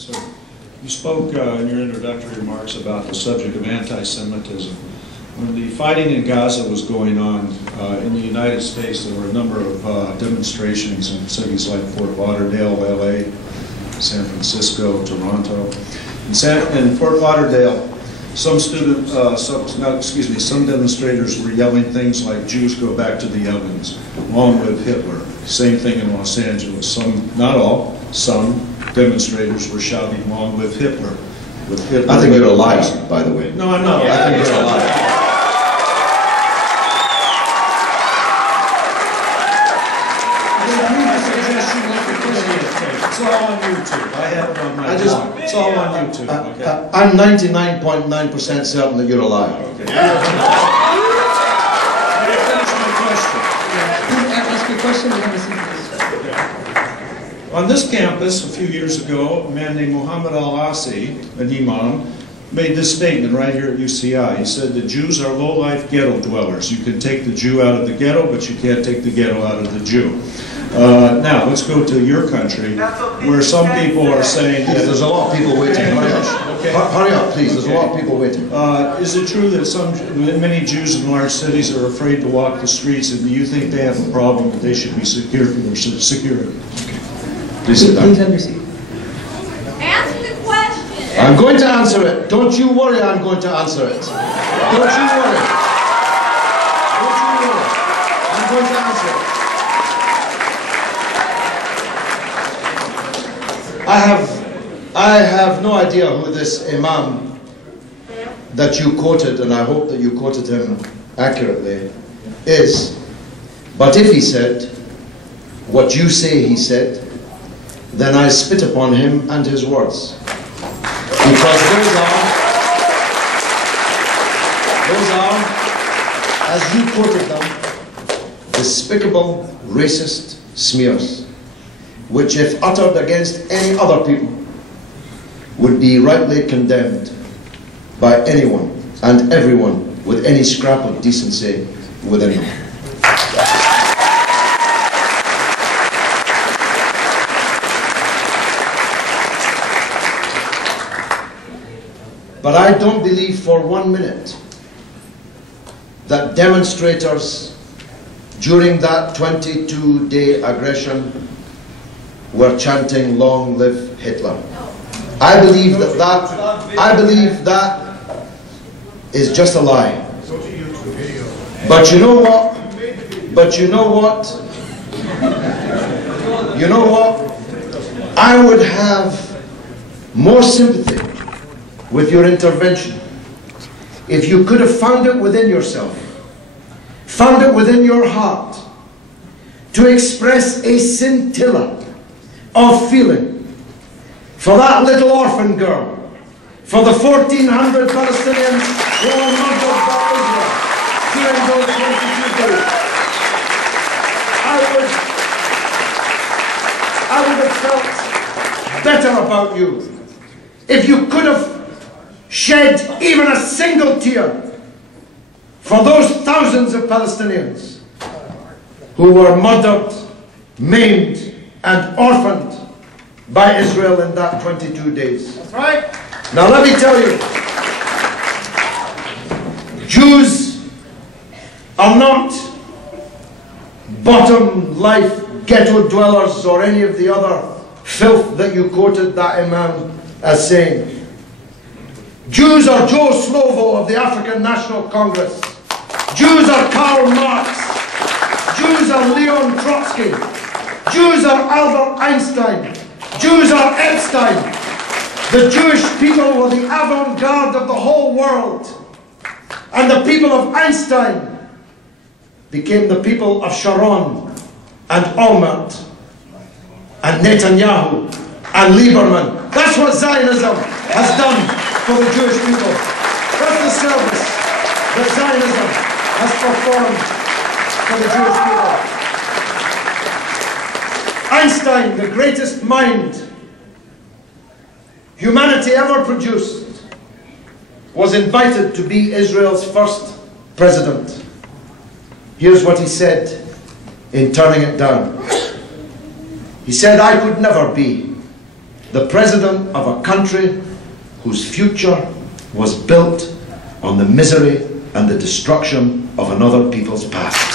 So, you spoke in your introductory remarks about the subject of anti-Semitism. When the fighting in Gaza was going on in the United States, there were a number of demonstrations in cities like Fort Lauderdale, LA, San Francisco, Toronto. In Fort Lauderdale, some demonstrators were yelling things like "Jews go back to the ovens," "Long live Hitler." Same thing in Los Angeles. Some, not all, some demonstrators were shouting "Long live Hitler." With Hitler. I think you're a liar, by the way. No, I'm not. I think you're a liar. It's all on YouTube. I have it on my blog. It's all on YouTube. Okay. I'm 99.9% certain that you're a liar. Okay. Finish my question. On this campus, a few years ago, a man named Muhammad Al-Asi, an imam, made this statement right here at UCI. He said the Jews are low-life ghetto dwellers. You can take the Jew out of the ghetto, but you can't take the ghetto out of the Jew. Now, let's go to your country, where some people are saying... Yes, there's a lot of people waiting. Hurry up. Okay. Hurry up, please. There's a lot of people waiting. Is it true that many Jews in large cities are afraid to walk the streets, and do you think they have a problem that they should be secure for their security? Please sit down. Answer the question. I'm going to answer it. Don't you worry, I'm going to answer it. Don't you worry. Don't you worry. I'm going to answer it. I have no idea who this imam that you quoted, and I hope that you quoted him accurately, is. But if he said what you say he said, then I spit upon him and his words. Because those are, as you quoted them, despicable, racist smears, which if uttered against any other people, would be rightly condemned by anyone and everyone with any scrap of decency within them. But I don't believe for 1 minute that demonstrators during that 22-day aggression were chanting "Long live Hitler." I believe that is just a lie. But you know what? I would have more sympathy with your intervention if you could have found it within yourself, found it within your heart, to express a scintilla of feeling for that little orphan girl, for the 1,400 Palestinians who were murdered by Israel during those 22 days. I would have felt better about you if you could have shed even a single tear for those thousands of Palestinians who were murdered, maimed, and orphaned by Israel in that 22 days. That's right. Now let me tell you, Jews are not bottom life ghetto dwellers or any of the other filth that you quoted that imam as saying. Jews are Joe Slovo of the African National Congress. Jews are Karl Marx. Jews are Leon Trotsky. Jews are Albert Einstein. Jews are Epstein. The Jewish people were the avant-garde of the whole world. And the people of Einstein became the people of Sharon and Olmert and Netanyahu and Lieberman. That's what Zionism has done for the Jewish people. That's the service that Zionism has performed for the Jewish people. Einstein, the greatest mind humanity ever produced, was invited to be Israel's first president. Here's what he said in turning it down. He said, "I could never be the president of a country whose future was built on the misery and the destruction of another people's past.